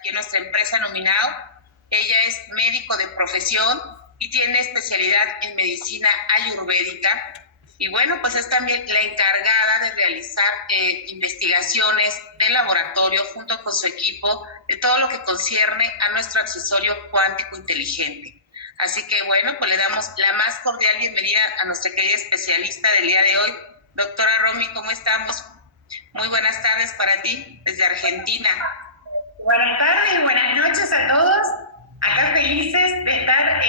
aquí en nuestra empresa Nominao. Ella es médico de profesión y tiene especialidad en medicina ayurvédica. Y bueno, pues es también la encargada de realizar investigaciones de laboratorio junto con su equipo de todo lo que concierne a nuestro accesorio cuántico inteligente. Así que bueno, pues le damos la más cordial bienvenida a nuestra querida especialista del día de hoy. Doctora Romy, ¿cómo estamos? Muy buenas tardes para ti desde Argentina. Buenas tardes y buenas noches a todos. Acá felices de estar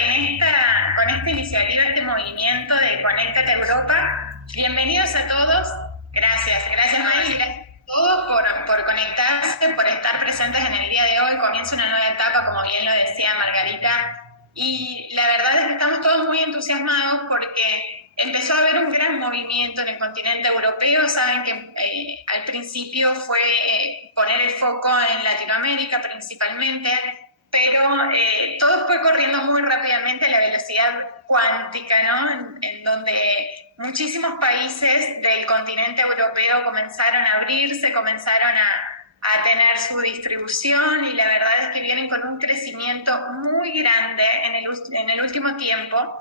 con esta iniciativa, este movimiento de Conéctate Europa. Bienvenidos a todos. Gracias Mari, gracias a todos por conectarse, por estar presentes en el día de hoy. Comienza una nueva etapa, como bien lo decía Margarita. Y la verdad es que estamos todos muy entusiasmados porque empezó a haber un gran movimiento en el continente europeo. Saben que al principio fue poner el foco en Latinoamérica principalmente, pero todo fue corriendo muy rápidamente a la velocidad cuántica, ¿no? En donde muchísimos países del continente europeo comenzaron a abrirse, comenzaron a tener su distribución, y la verdad es que vienen con un crecimiento muy grande en el último tiempo.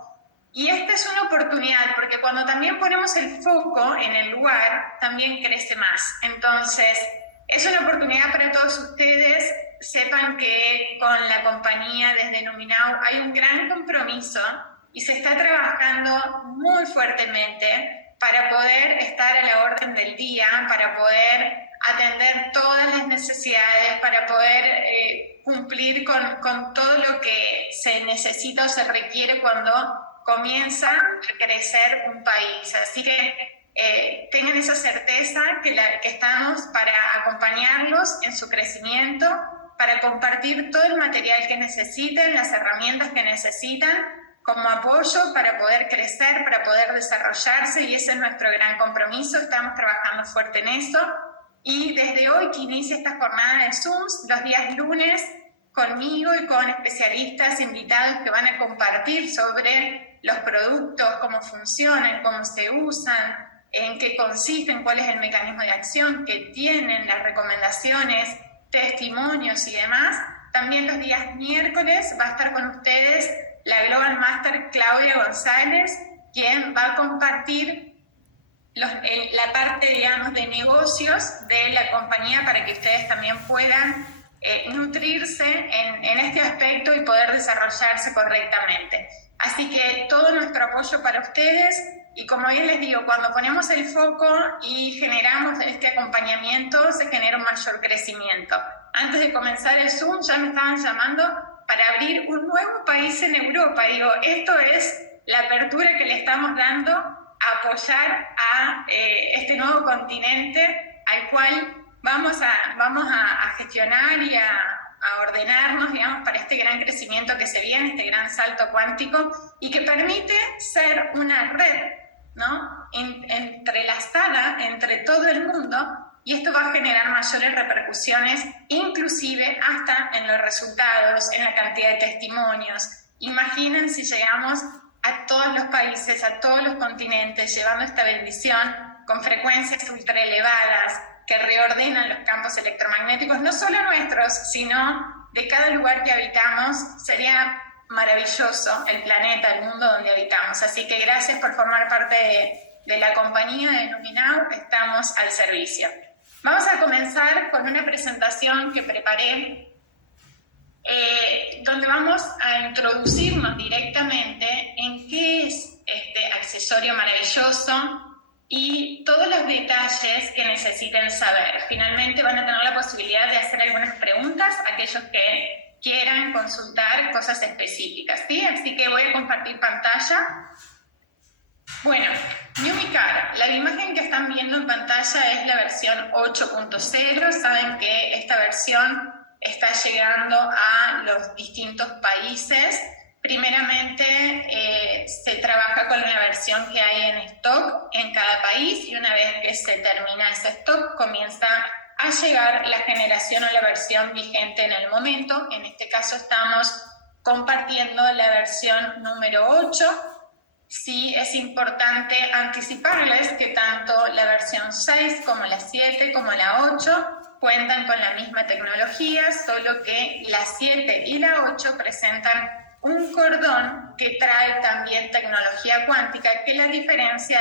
Y esta es una oportunidad, porque cuando también ponemos el foco en el lugar, también crece más. Entonces, es una oportunidad para todos ustedes. Sepan que con la compañía desde Nominao hay un gran compromiso y se está trabajando muy fuertemente para poder estar a la orden del día, para poder atender todas las necesidades, para poder cumplir con todo lo que se necesita o se requiere cuando comienza a crecer un país. Así que tengan esa certeza que estamos para acompañarlos en su crecimiento, para compartir todo el material que necesiten, las herramientas que necesitan como apoyo para poder crecer, para poder desarrollarse, y ese es nuestro gran compromiso. Estamos trabajando fuerte en eso, y desde hoy que inicia esta jornada de Zooms, los días lunes, conmigo y con especialistas invitados que van a compartir sobre los productos, cómo funcionan, cómo se usan, en qué consisten, cuál es el mecanismo de acción que tienen, las recomendaciones, testimonios y demás. También los días miércoles va a estar con ustedes la Global Master Claudia González, quien va a compartir la parte, digamos, de negocios de la compañía para que ustedes también puedan nutrirse en este aspecto y poder desarrollarse correctamente. Así que todo nuestro apoyo para ustedes, y como bien les digo, cuando ponemos el foco y generamos este acompañamiento, se genera un mayor crecimiento. Antes de comenzar el Zoom ya me estaban llamando para abrir un nuevo país en Europa. Digo, esto es la apertura que le estamos dando a apoyar a este nuevo continente al cual vamos a gestionar y a ordenarnos, digamos, para este gran crecimiento que se viene, este gran salto cuántico, y que permite ser una red, ¿no? Entrelazada entre todo el mundo, y esto va a generar mayores repercusiones, inclusive hasta en los resultados, en la cantidad de testimonios. Imaginen si llegamos a todos los países, a todos los continentes, llevando esta bendición con frecuencias ultra elevadas que reordenan los campos electromagnéticos, no solo nuestros, sino de cada lugar que habitamos. Sería maravilloso el planeta, el mundo donde habitamos. Así que gracias por formar parte de la compañía de Nominao. Estamos al servicio. Vamos a comenzar con una presentación que preparé, donde vamos a introducirnos directamente en qué es este accesorio maravilloso y todos los detalles que necesiten saber. Finalmente van a tener la posibilidad de hacer algunas preguntas a aquellos que quieran consultar cosas específicas, ¿sí? Así que voy a compartir pantalla. Bueno, Numicar, la imagen que están viendo en pantalla es la versión 8.0. Saben que esta versión está llegando a los distintos países. Primeramente se trabaja con la versión que hay en stock en cada país, y una vez que se termina ese stock comienza a llegar la generación o la versión vigente en el momento. En este caso estamos compartiendo la versión número 8. Sí, es importante anticiparles que tanto la versión 6 como la 7 como la 8 cuentan con la misma tecnología, solo que la 7 y la 8 presentan un cordón que trae también tecnología cuántica, que la diferencia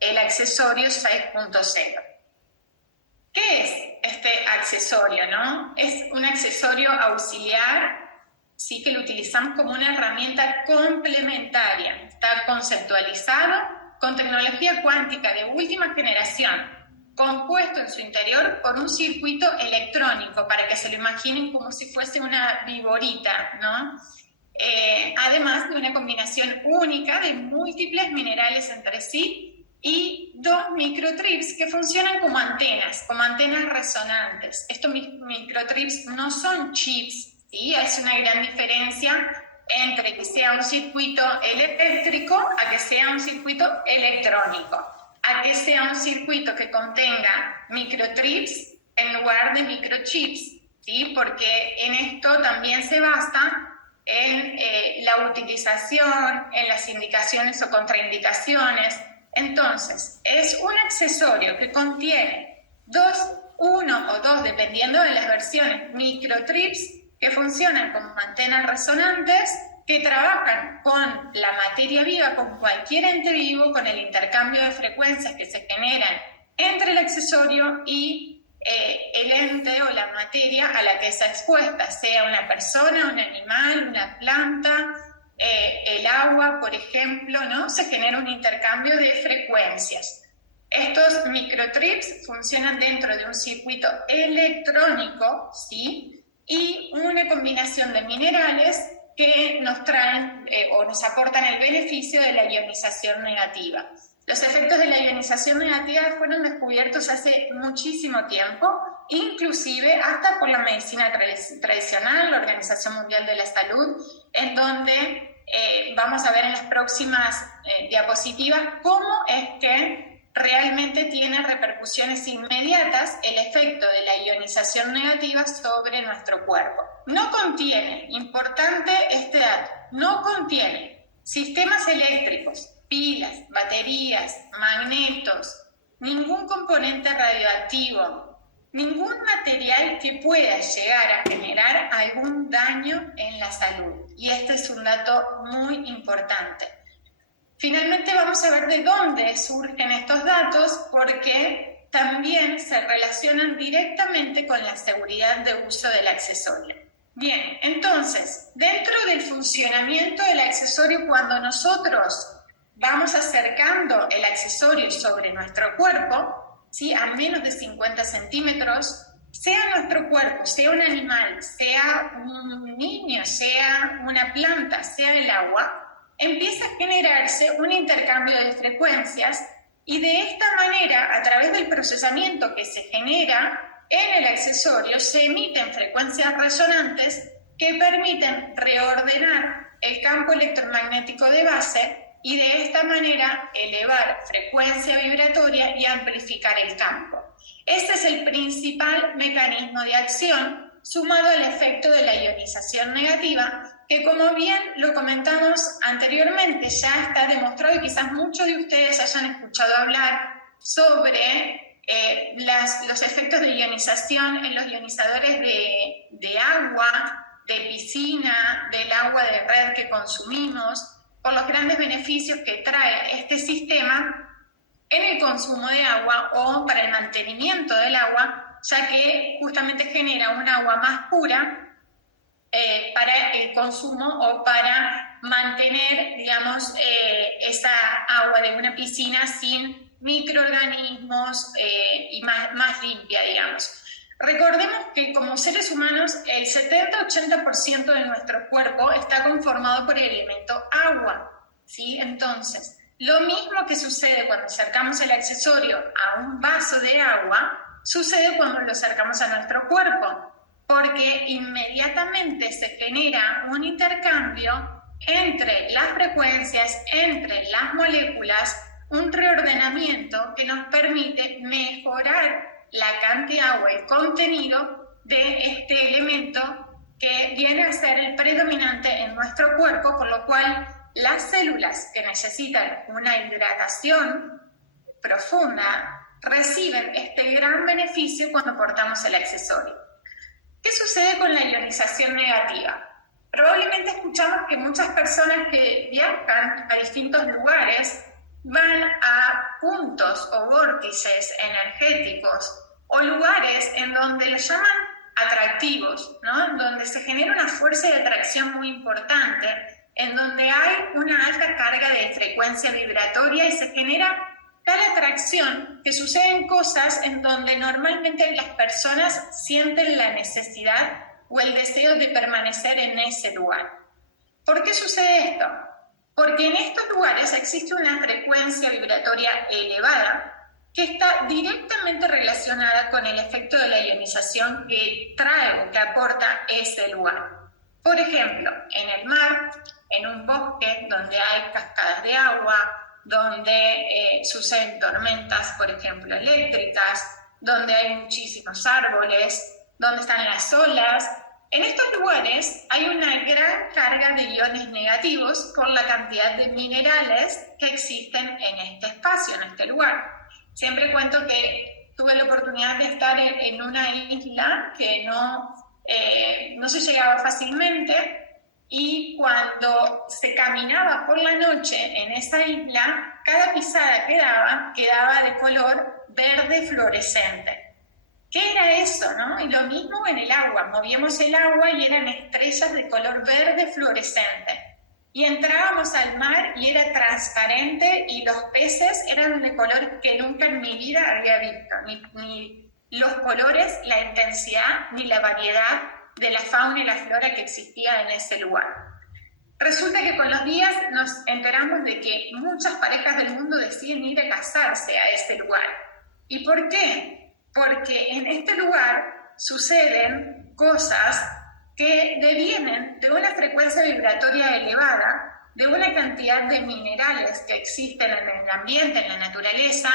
del accesorio 6.0. ¿Qué es este accesorio, no? Es un accesorio auxiliar, sí, que lo utilizamos como una herramienta complementaria. Está conceptualizado con tecnología cuántica de última generación, compuesto en su interior por un circuito electrónico, para que se lo imaginen como si fuese una viborita, ¿no? Además de una combinación única de múltiples minerales entre sí y 2 microtrips que funcionan como antenas resonantes. Estos microtrips no son chips, ¿sí? Es una gran diferencia entre que sea un circuito eléctrico a que sea un circuito electrónico, a que sea un circuito que contenga microtrips en lugar de microchips, ¿sí? Porque en esto también se basa en la utilización, en las indicaciones o contraindicaciones. Entonces, es un accesorio que contiene uno o dos, dependiendo de las versiones, microtrips que funcionan como antenas resonantes, que trabajan con la materia viva, con cualquier ente vivo, con el intercambio de frecuencias que se generan entre el accesorio y el ente o la materia a la que está expuesta, sea una persona, un animal, una planta, el agua, por ejemplo, ¿no? Se genera un intercambio de frecuencias. Estos microtrips funcionan dentro de un circuito electrónico, ¿sí? Y una combinación de minerales que nos traen o nos aportan el beneficio de la ionización negativa. Los efectos de la ionización negativa fueron descubiertos hace muchísimo tiempo, inclusive hasta por la medicina tradicional, la Organización Mundial de la Salud, en donde vamos a ver en las próximas diapositivas cómo es que realmente tiene repercusiones inmediatas el efecto de la ionización negativa sobre nuestro cuerpo. No contiene, importante este dato, no contiene sistemas eléctricos, pilas, baterías, magnetos, ningún componente radioactivo, ningún material que pueda llegar a generar algún daño en la salud. Y este es un dato muy importante. Finalmente vamos a ver de dónde surgen estos datos, porque también se relacionan directamente con la seguridad de uso del accesorio. Bien, entonces, dentro del funcionamiento del accesorio, cuando nosotros vamos acercando el accesorio sobre nuestro cuerpo, ¿sí? A menos de 50 centímetros, sea nuestro cuerpo, sea un animal, sea un niño, sea una planta, sea el agua, empieza a generarse un intercambio de frecuencias, y de esta manera, a través del procesamiento que se genera en el accesorio, se emiten frecuencias resonantes que permiten reordenar el campo electromagnético de base y de esta manera elevar frecuencia vibratoria y amplificar el campo. Este es el principal mecanismo de acción, sumado al efecto de la ionización negativa, que, como bien lo comentamos anteriormente, ya está demostrado, y quizás muchos de ustedes hayan escuchado hablar sobre los efectos de ionización en los ionizadores de agua, de piscina, del agua de red que consumimos, por los grandes beneficios que trae este sistema en el consumo de agua o para el mantenimiento del agua, ya que justamente genera un agua más pura para el consumo o para mantener, digamos, esa agua de una piscina sin microorganismos y más limpia, digamos. Recordemos que como seres humanos el 70-80% de nuestro cuerpo está conformado por el elemento agua, ¿sí? Entonces, lo mismo que sucede cuando acercamos el accesorio a un vaso de agua, sucede cuando lo acercamos a nuestro cuerpo, porque inmediatamente se genera un intercambio entre las frecuencias, entre las moléculas, un reordenamiento que nos permite mejorar la cantidad o el contenido de este elemento que viene a ser el predominante en nuestro cuerpo, por lo cual las células que necesitan una hidratación profunda reciben este gran beneficio cuando portamos el accesorio. ¿Qué sucede con la ionización negativa? Probablemente escuchamos que muchas personas que viajan a distintos lugares van a puntos o vórtices energéticos o lugares en donde los llaman atractivos, ¿no? En donde se genera una fuerza de atracción muy importante, en donde hay una alta carga de frecuencia vibratoria y se genera tal atracción que suceden cosas en donde normalmente las personas sienten la necesidad o el deseo de permanecer en ese lugar. ¿Por qué sucede esto? Porque en estos lugares existe una frecuencia vibratoria elevada que está directamente relacionada con el efecto de la ionización que trae o que aporta ese lugar. Por ejemplo, en el mar, en un bosque donde hay cascadas de agua, donde suceden tormentas, por ejemplo, eléctricas, donde hay muchísimos árboles, donde están las olas. En estos lugares hay una gran carga de iones negativos por la cantidad de minerales que existen en este espacio, en este lugar. Siempre cuento que tuve la oportunidad de estar en una isla que no se llegaba fácilmente, y cuando se caminaba por la noche en esa isla, cada pisada que quedaba de color verde fluorescente. ¿Qué era eso, no? Y lo mismo en el agua, movíamos el agua y eran estrellas de color verde fluorescente. Y entrábamos al mar y era transparente y los peces eran de color que nunca en mi vida había visto, ni los colores, la intensidad, ni la variedad de la fauna y la flora que existía en ese lugar. Resulta que con los días nos enteramos de que muchas parejas del mundo deciden ir a casarse a ese lugar. ¿Y por qué? Porque en este lugar suceden cosas que devienen de una frecuencia vibratoria elevada, de una cantidad de minerales que existen en el ambiente, en la naturaleza,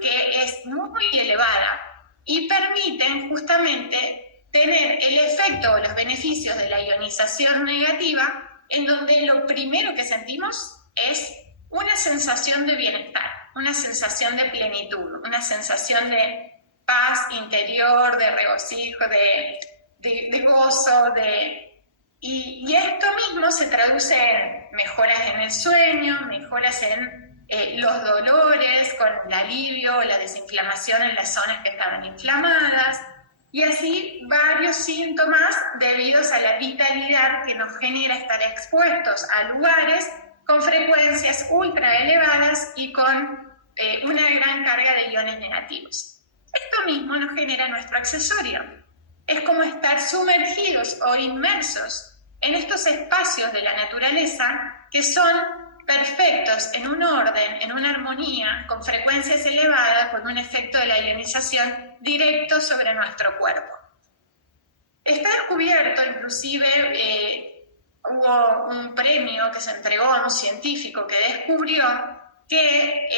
que es muy elevada y permiten justamente tener el efecto o los beneficios de la ionización negativa, en donde lo primero que sentimos es una sensación de bienestar, una sensación de plenitud, una sensación de paz interior, de regocijo, de gozo, y esto mismo se traduce en mejoras en el sueño, mejoras en los dolores, con el alivio, la desinflamación en las zonas que estaban inflamadas, y así varios síntomas debidos a la vitalidad que nos genera estar expuestos a lugares con frecuencias ultra elevadas y con una gran carga de iones negativos. Esto mismo nos genera nuestro accesorio. Es como estar sumergidos o inmersos en estos espacios de la naturaleza que son perfectos en un orden, en una armonía, con frecuencias elevadas, con un efecto de la ionización directo sobre nuestro cuerpo. Está descubierto, inclusive hubo un premio que se entregó a un científico que descubrió que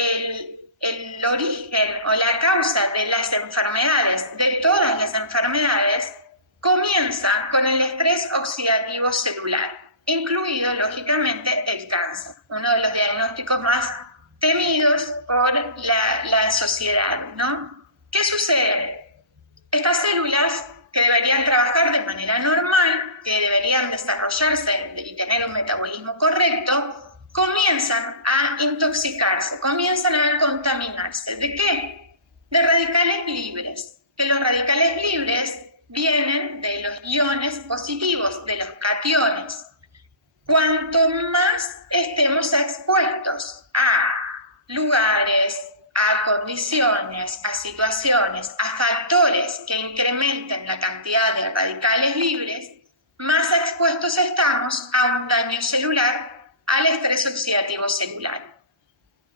el origen o la causa de las enfermedades, de todas las enfermedades, comienza con el estrés oxidativo celular, incluido, lógicamente, el cáncer, uno de los diagnósticos más temidos por la sociedad, ¿no? ¿Qué sucede? Estas células que deberían trabajar de manera normal, que deberían desarrollarse y tener un metabolismo correcto, comienzan a intoxicarse, comienzan a contaminarse. ¿De qué? De radicales libres, que los radicales libres vienen de los iones positivos, de los cationes. Cuanto más estemos expuestos a lugares, a condiciones, a situaciones, a factores que incrementen la cantidad de radicales libres, más expuestos estamos a un daño celular, al estrés oxidativo celular.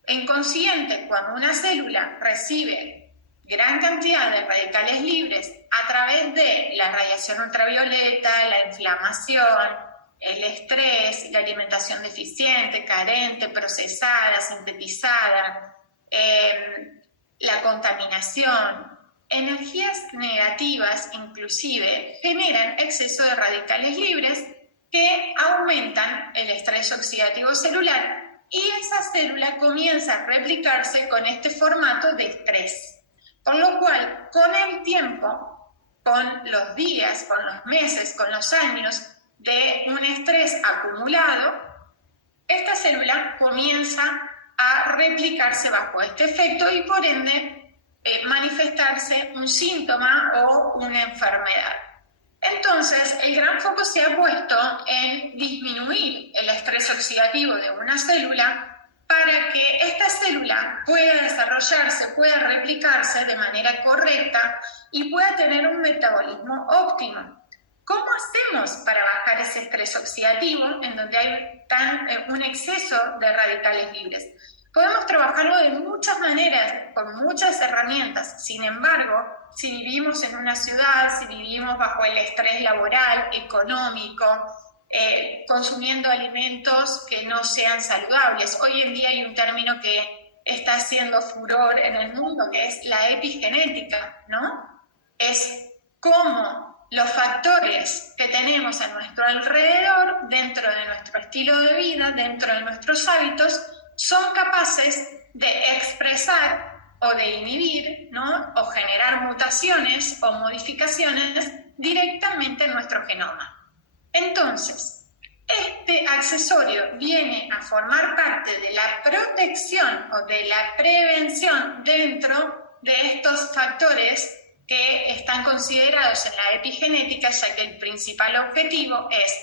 En consciente, cuando una célula recibe gran cantidad de radicales libres a través de la radiación ultravioleta, la inflamación, el estrés, la alimentación deficiente, carente, procesada, sintetizada, la contaminación, energías negativas inclusive generan exceso de radicales libres que aumentan el estrés oxidativo celular y esa célula comienza a replicarse con este formato de estrés. Por lo cual, con el tiempo, con los días, con los meses, con los años de un estrés acumulado, esta célula comienza a replicarse bajo este efecto y por ende manifestarse un síntoma o una enfermedad. Entonces, el gran foco se ha puesto en disminuir el estrés oxidativo de una célula para que esta célula pueda desarrollarse, pueda replicarse de manera correcta y pueda tener un metabolismo óptimo. ¿Cómo hacemos para bajar ese estrés oxidativo en donde hay un exceso de radicales libres? Podemos trabajarlo de muchas maneras, con muchas herramientas. Sin embargo, si vivimos en una ciudad, si vivimos bajo el estrés laboral, económico, consumiendo alimentos que no sean saludables. Hoy en día hay un término que está haciendo furor en el mundo, que es la epigenética, ¿no? Es cómo los factores que tenemos a nuestro alrededor, dentro de nuestro estilo de vida, dentro de nuestros hábitos, son capaces de expresar o de inhibir, ¿no? O generar mutaciones o modificaciones directamente en nuestro genoma. Entonces, este accesorio viene a formar parte de la protección o de la prevención dentro de estos factores que están considerados en la epigenética, ya que el principal objetivo es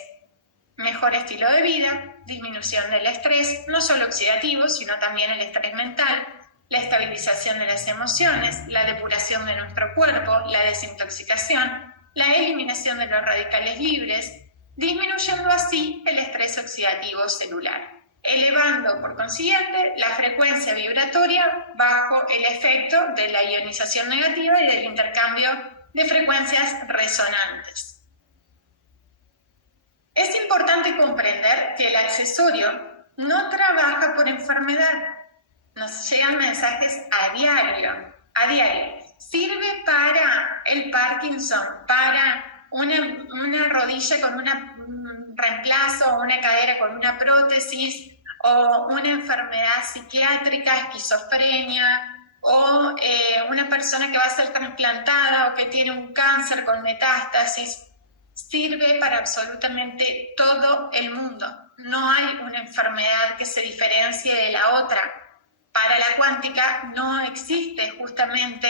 mejor estilo de vida, disminución del estrés, no solo oxidativo, sino también el estrés mental, la estabilización de las emociones, la depuración de nuestro cuerpo, la desintoxicación, la eliminación de los radicales libres, disminuyendo así el estrés oxidativo celular, elevando por consiguiente la frecuencia vibratoria bajo el efecto de la ionización negativa y del intercambio de frecuencias resonantes. Es importante comprender que el accesorio no trabaja por enfermedad. Nos llegan mensajes a diario. Sirve para el Parkinson, para una rodilla con un reemplazo, una cadera con una prótesis, o una enfermedad psiquiátrica, esquizofrenia, o una persona que va a ser trasplantada o que tiene un cáncer con metástasis. Sirve para absolutamente todo el mundo. No hay una enfermedad que se diferencie de la otra. Para la cuántica no existe justamente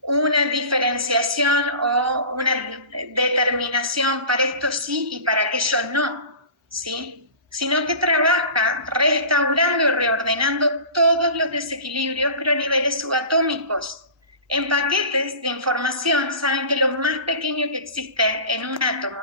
una diferenciación o una determinación para esto sí y para aquello no, ¿sí? Sino que trabaja restaurando y reordenando todos los desequilibrios, pero a niveles subatómicos. En paquetes de información, saben que lo más pequeño que existe en un átomo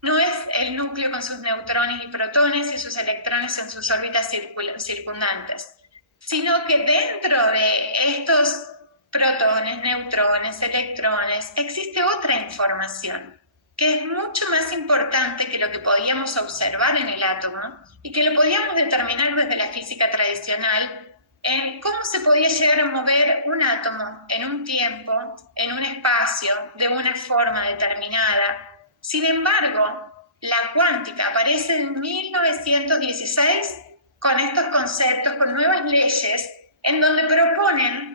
no es el núcleo con sus neutrones y protones y sus electrones en sus órbitas circundantes, sino que dentro de estos protones, neutrones, electrones, existe otra información que es mucho más importante que lo que podíamos observar en el átomo y que lo podíamos determinar desde la física tradicional en cómo se podía llegar a mover un átomo en un tiempo, en un espacio, de una forma determinada. Sin embargo, la cuántica aparece en 1916 con estos conceptos, con nuevas leyes, en donde proponen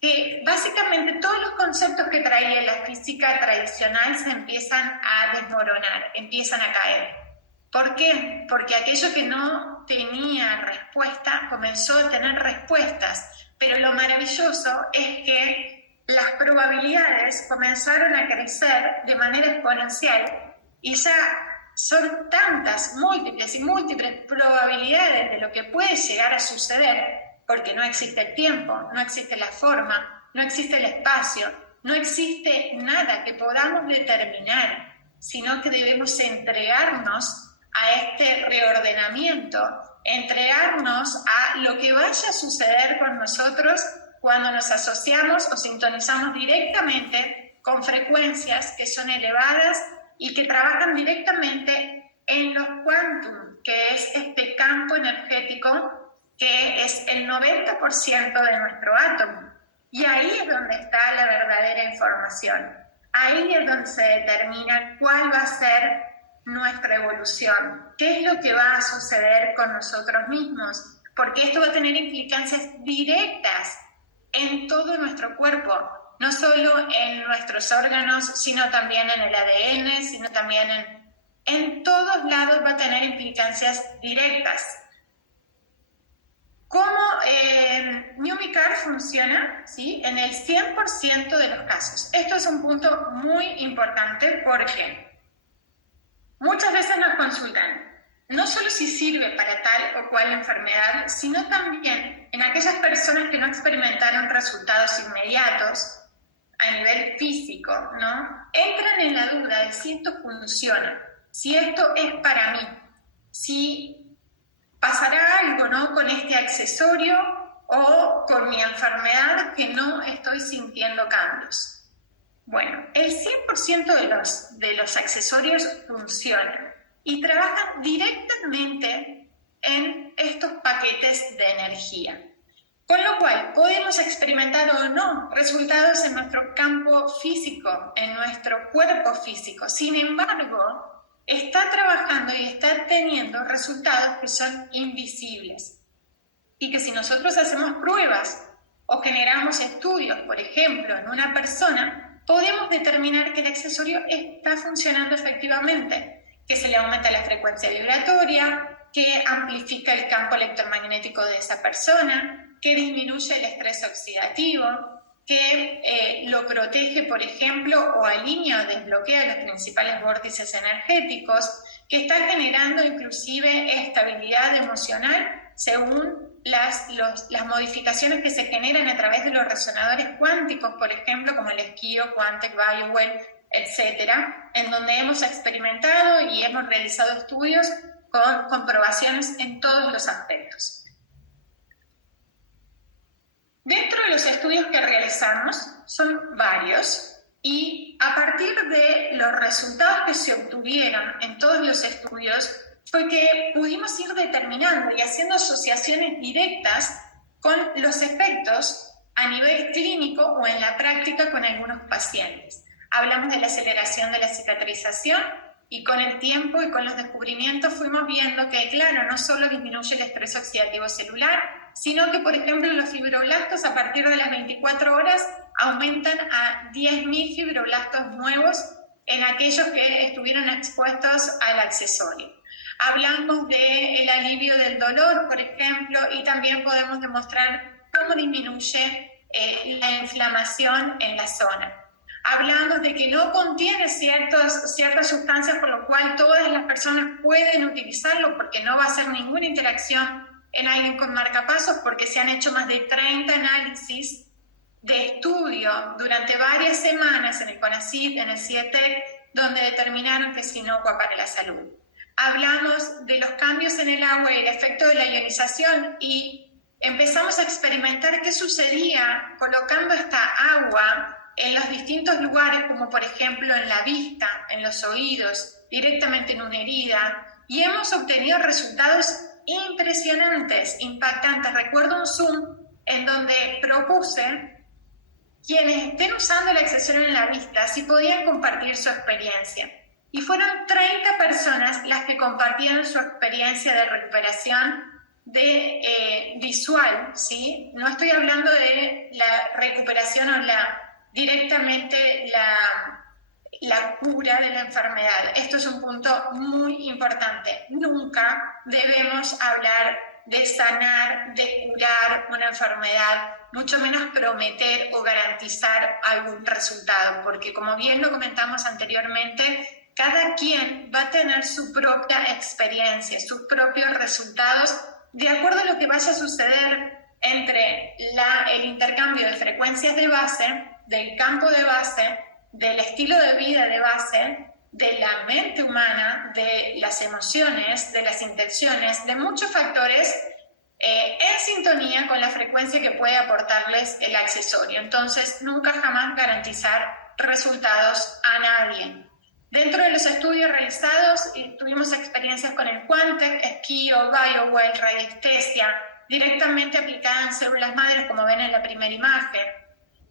que básicamente todos los conceptos que traía la física tradicional se empiezan a desmoronar, empiezan a caer. ¿Por qué? Porque aquello que no tenía respuesta comenzó a tener respuestas, pero lo maravilloso es que las probabilidades comenzaron a crecer de manera exponencial y ya son tantas, múltiples y múltiples probabilidades de lo que puede llegar a suceder, porque no existe el tiempo, no existe la forma, no existe el espacio, no existe nada que podamos determinar, sino que debemos entregarnos a este reordenamiento, entregarnos a lo que vaya a suceder con nosotros cuando nos asociamos o sintonizamos directamente con frecuencias que son elevadas y que trabajan directamente en los quantum, que es este campo energético que es el 90% de nuestro átomo. Y ahí es donde está la verdadera información. Ahí es donde se determina cuál va a ser nuestra evolución, qué es lo que va a suceder con nosotros mismos, porque esto va a tener implicancias directas en todo nuestro cuerpo. no solo en nuestros órganos, sino también en el ADN, sino también en todos lados va a tener implicancias directas. ¿Cómo Newmicar funciona? ¿Sí? En el 100% de los casos. Esto es un punto muy importante porque muchas veces nos consultan, no solo si sirve para tal o cual enfermedad, sino también en aquellas personas que no experimentaron resultados inmediatos a nivel físico, ¿no? Entran en la duda de si esto funciona, si esto es para mí, si pasará algo, ¿no?, con este accesorio o con mi enfermedad que no estoy sintiendo cambios. Bueno, el 100% de los accesorios funcionan y trabajan directamente en estos paquetes de energía. Con lo cual, podemos experimentar o no resultados en nuestro campo físico, en nuestro cuerpo físico. Sin embargo, está trabajando y está teniendo resultados que son invisibles. Y que si nosotros hacemos pruebas o generamos estudios, por ejemplo, en una persona, podemos determinar que el accesorio está funcionando efectivamente, que se le aumenta la frecuencia vibratoria, que amplifica el campo electromagnético de esa persona, que disminuye el estrés oxidativo, que lo protege, por ejemplo, o alinea o desbloquea los principales vórtices energéticos, que está generando inclusive estabilidad emocional según las modificaciones que se generan a través de los resonadores cuánticos, por ejemplo, como el Esquio, Quantic, BioWell, etcétera, en donde hemos experimentado y hemos realizado estudios con comprobaciones en todos los aspectos. Dentro de los estudios que realizamos, son varios, y a partir de los resultados que se obtuvieron en todos los estudios, fue que pudimos ir determinando y haciendo asociaciones directas con los efectos a nivel clínico o en la práctica con algunos pacientes. Hablamos de la aceleración de la cicatrización y con el tiempo y con los descubrimientos fuimos viendo que, claro, no solo disminuye el estrés oxidativo celular, sino que, por ejemplo, los fibroblastos a partir de las 24 horas aumentan a 10.000 fibroblastos nuevos en aquellos que estuvieron expuestos al accesorio. Hablamos del alivio del dolor, por ejemplo, y también podemos demostrar cómo disminuye la inflamación en la zona. Hablamos de que no contiene ciertas sustancias, por lo cual todas las personas pueden utilizarlo porque no va a hacer ninguna interacción en alguien con marcapasos, porque se han hecho más de 30 análisis de estudio durante varias semanas en el CONACYT, en el CIETEC, donde determinaron que es inocua para la salud. Hablamos de los cambios en el agua y el efecto de la ionización y empezamos a experimentar qué sucedía colocando esta agua en los distintos lugares, como por ejemplo en la vista, en los oídos, directamente en una herida, y hemos obtenido resultados impresionantes, impactantes. Recuerdo un Zoom en donde propuse quienes estén usando el accesorio en la vista si podían compartir su experiencia. Y fueron 30 personas las que compartieron su experiencia de recuperación visual, ¿sí? No estoy hablando de la recuperación o directamente la cura de la enfermedad. Esto es un punto muy importante. Nunca debemos hablar de sanar, de curar una enfermedad, mucho menos prometer o garantizar algún resultado, porque como bien lo comentamos anteriormente, cada quien va a tener su propia experiencia, sus propios resultados, de acuerdo a lo que vaya a suceder entre el intercambio de frecuencias de base, del campo de base, del estilo de vida de base, de la mente humana, de las emociones, de las intenciones, de muchos factores en sintonía con la frecuencia que puede aportarles el accesorio. Entonces, nunca jamás garantizar resultados a nadie. Dentro de los estudios realizados, tuvimos experiencias con el Quantic, Esquio, BioWell, radiestesia, directamente aplicada en células madres, como ven en la primera imagen.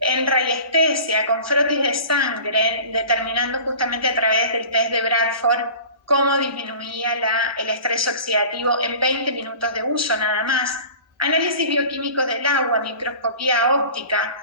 En radiestesia, con frotis de sangre, determinando justamente a través del test de Bradford cómo disminuía el estrés oxidativo en 20 minutos de uso nada más. Análisis bioquímicos del agua, microscopía óptica,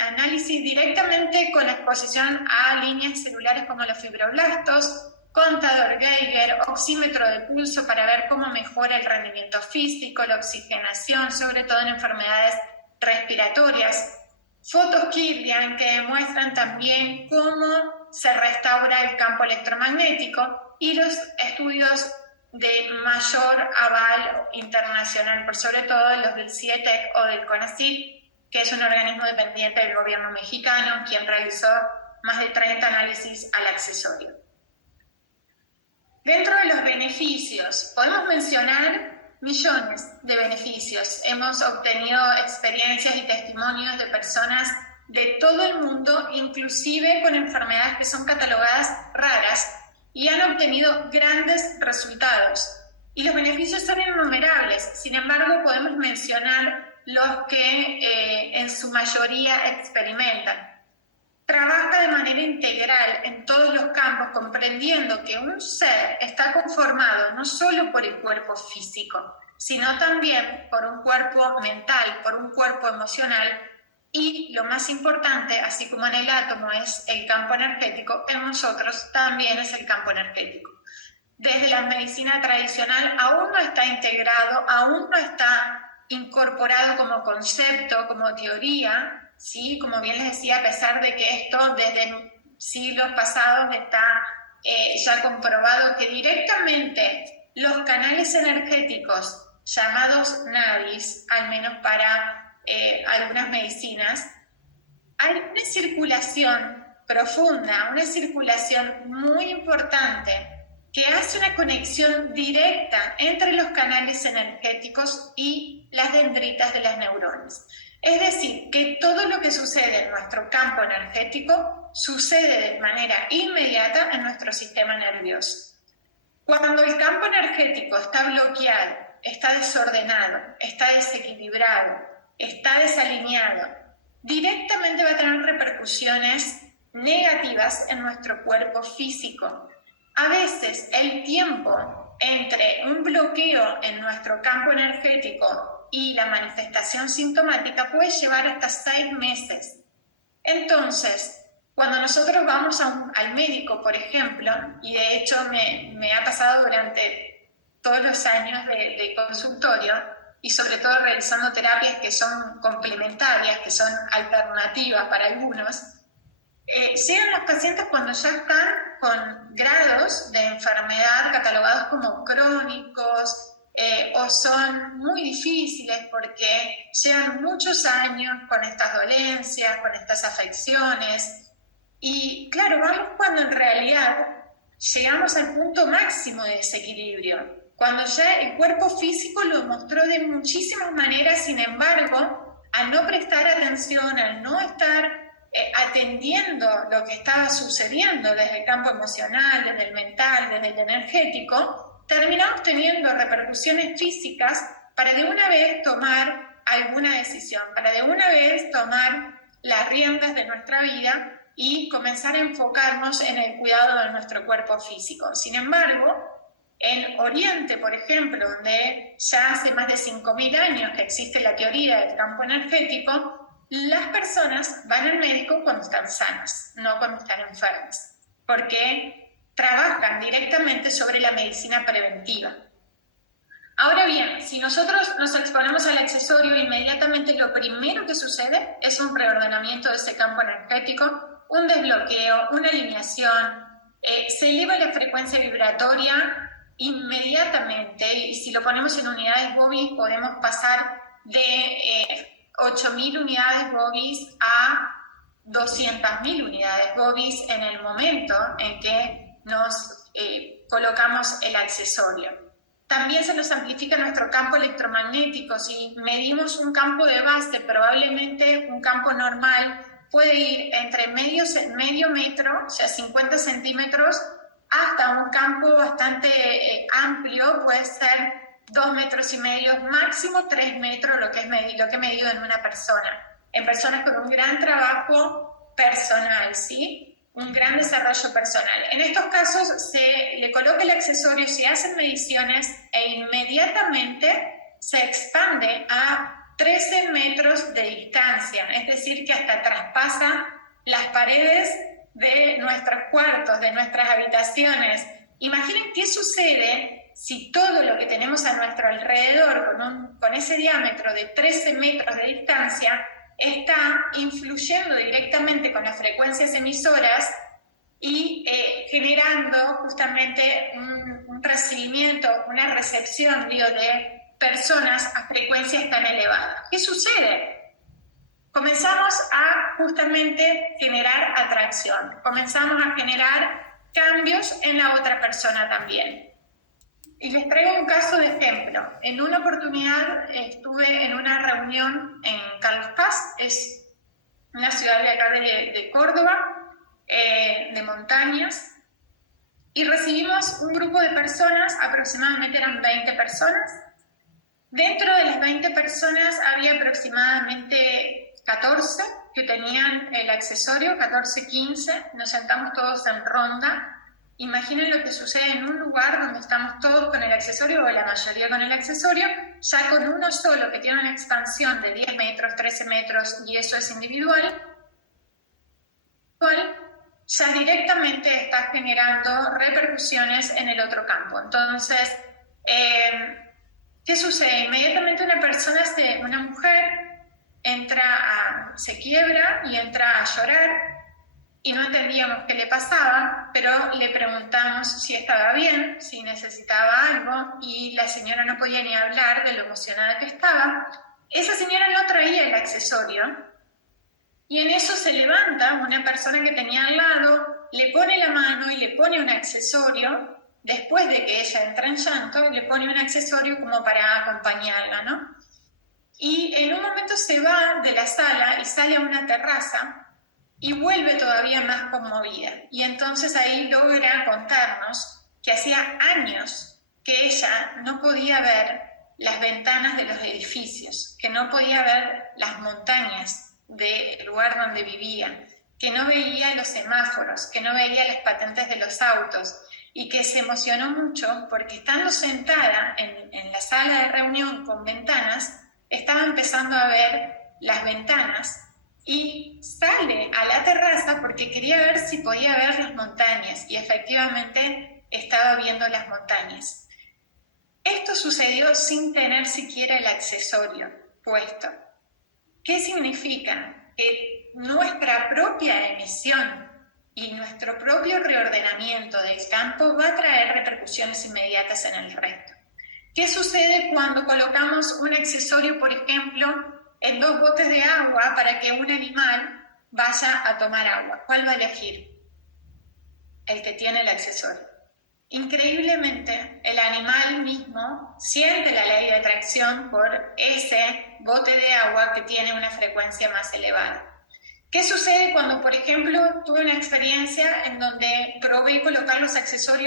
análisis directamente con exposición a líneas celulares como los fibroblastos, contador Geiger, oxímetro de pulso para ver cómo mejora el rendimiento físico, la oxigenación, sobre todo en enfermedades respiratorias, fotos Kirlian que demuestran también cómo se restaura el campo electromagnético, y los estudios de mayor aval internacional, por sobre todo los del CIETEC o del CONACYT, que es un organismo dependiente del gobierno mexicano, quien realizó más de 30 análisis al accesorio. Dentro de los beneficios, podemos mencionar millones de beneficios. Hemos obtenido experiencias y testimonios de personas de todo el mundo, inclusive con enfermedades que son catalogadas raras, y han obtenido grandes resultados. Y los beneficios son innumerables. Sin embargo, podemos mencionar los que en su mayoría experimentan. Trabaja de manera integral en todos los campos, comprendiendo que un ser está conformado no solo por el cuerpo físico, sino también por un cuerpo mental, por un cuerpo emocional, y lo más importante, así como en el átomo es el campo energético, en nosotros también es el campo energético. Desde la medicina tradicional aún no está integrado, aún no está incorporado como concepto, como teoría, ¿sí? Como bien les decía, a pesar de que esto desde siglos pasados está ya comprobado que directamente los canales energéticos llamados nadis, al menos para algunas medicinas, hay una circulación profunda, una circulación muy importante que hace una conexión directa entre los canales energéticos y las dendritas de las neuronas. Es decir, que todo lo que sucede en nuestro campo energético sucede de manera inmediata en nuestro sistema nervioso. Cuando el campo energético está bloqueado, está desordenado, está desequilibrado, está desalineado, directamente va a tener repercusiones negativas en nuestro cuerpo físico. A veces el tiempo entre un bloqueo en nuestro campo energético y la manifestación sintomática puede llevar hasta 6 meses. Entonces, cuando nosotros vamos al médico, por ejemplo, y de hecho me ha pasado durante todos los años de consultorio, y sobre todo realizando terapias que son complementarias, que son alternativas para algunos, llegan los pacientes cuando ya están con grados de enfermedad catalogados como crónicos o son muy difíciles porque llevan muchos años con estas dolencias, con estas afecciones. Y claro, vamos cuando en realidad llegamos al punto máximo de desequilibrio, cuando ya el cuerpo físico lo mostró de muchísimas maneras. Sin embargo, al no prestar atención, al no estar atendiendo lo que estaba sucediendo desde el campo emocional, desde el mental, desde el energético, terminamos teniendo repercusiones físicas para de una vez tomar alguna decisión, para de una vez tomar las riendas de nuestra vida y comenzar a enfocarnos en el cuidado de nuestro cuerpo físico. Sin embargo, en Oriente, por ejemplo, donde ya hace más de 5.000 años que existe la teoría del campo energético, las personas van al médico cuando están sanas, no cuando están enfermas, porque trabajan directamente sobre la medicina preventiva. Ahora bien, si nosotros nos exponemos al accesorio, inmediatamente lo primero que sucede es un reordenamiento de ese campo energético, un desbloqueo, una alineación, se eleva la frecuencia vibratoria inmediatamente, y si lo ponemos en unidades Bobis podemos pasar de 8.000 unidades Bobis a 200.000 unidades Bobis en el momento en que nos colocamos el accesorio. También se nos amplifica nuestro campo electromagnético. Si medimos un campo de base, probablemente un campo normal puede ir entre medio metro, o sea 50 centímetros, hasta un campo bastante amplio, puede ser 2,5 metros, máximo 3 metros, lo que he medido en una persona. En personas con un gran trabajo personal, ¿sí? Un gran desarrollo personal. En estos casos se le coloca el accesorio, se hacen mediciones e inmediatamente se expande a 13 metros de distancia, es decir, que hasta traspasa las paredes de nuestros cuartos, de nuestras habitaciones. Imaginen qué sucede si todo lo que tenemos a nuestro alrededor, con ese diámetro de 13 metros de distancia, está influyendo directamente con las frecuencias emisoras y generando justamente un recibimiento, una recepción, de personas a frecuencias tan elevadas. ¿Qué sucede? Comenzamos a justamente generar atracción, comenzamos a generar cambios en la otra persona también. Y les traigo un caso de ejemplo. En una oportunidad estuve en una reunión en Carlos Paz, es una ciudad de acá de Córdoba, de montañas, y recibimos un grupo de personas, aproximadamente eran 20 personas. Dentro de las 20 personas había aproximadamente 14 que tenían el accesorio, 14, 15, nos sentamos todos en ronda. Imaginen lo que sucede en un lugar donde estamos todos con el accesorio, o la mayoría con el accesorio, ya con uno solo que tiene una expansión de 10 metros, 13 metros, y eso es individual, ya directamente está generando repercusiones en el otro campo. Entonces, ¿qué sucede? Inmediatamente una mujer se quiebra y entra a llorar, y no entendíamos qué le pasaba, pero le preguntamos si estaba bien, si necesitaba algo, y la señora no podía ni hablar de lo emocionada que estaba. Esa señora no traía el accesorio, y en eso se levanta una persona que tenía al lado, le pone la mano y le pone un accesorio, después de que ella entra en llanto, le pone un accesorio como para acompañarla, ¿no? Y en un momento se va de la sala y sale a una terraza y vuelve todavía más conmovida. Y entonces ahí logra contarnos que hacía años que ella no podía ver las ventanas de los edificios, que no podía ver las montañas del lugar donde vivía, que no veía los semáforos, que no veía las patentes de los autos, y que se emocionó mucho porque estando sentada en la sala de reunión con ventanas, estaba empezando a ver las ventanas y sale a la terraza porque quería ver si podía ver las montañas, y efectivamente estaba viendo las montañas. Esto sucedió sin tener siquiera el accesorio puesto. ¿Qué significa? Que nuestra propia emisión y nuestro propio reordenamiento del campo va a traer repercusiones inmediatas en el resto. ¿Qué sucede cuando colocamos un accesorio, por ejemplo, en 2 botes de agua para que un animal vaya a tomar agua? ¿Cuál va a elegir? El que tiene el accesorio. Increíblemente, el animal mismo siente la ley de atracción por ese bote de agua que tiene una frecuencia más elevada. ¿Qué sucede cuando, por ejemplo, tuve una experiencia en donde probé colocar los accesorios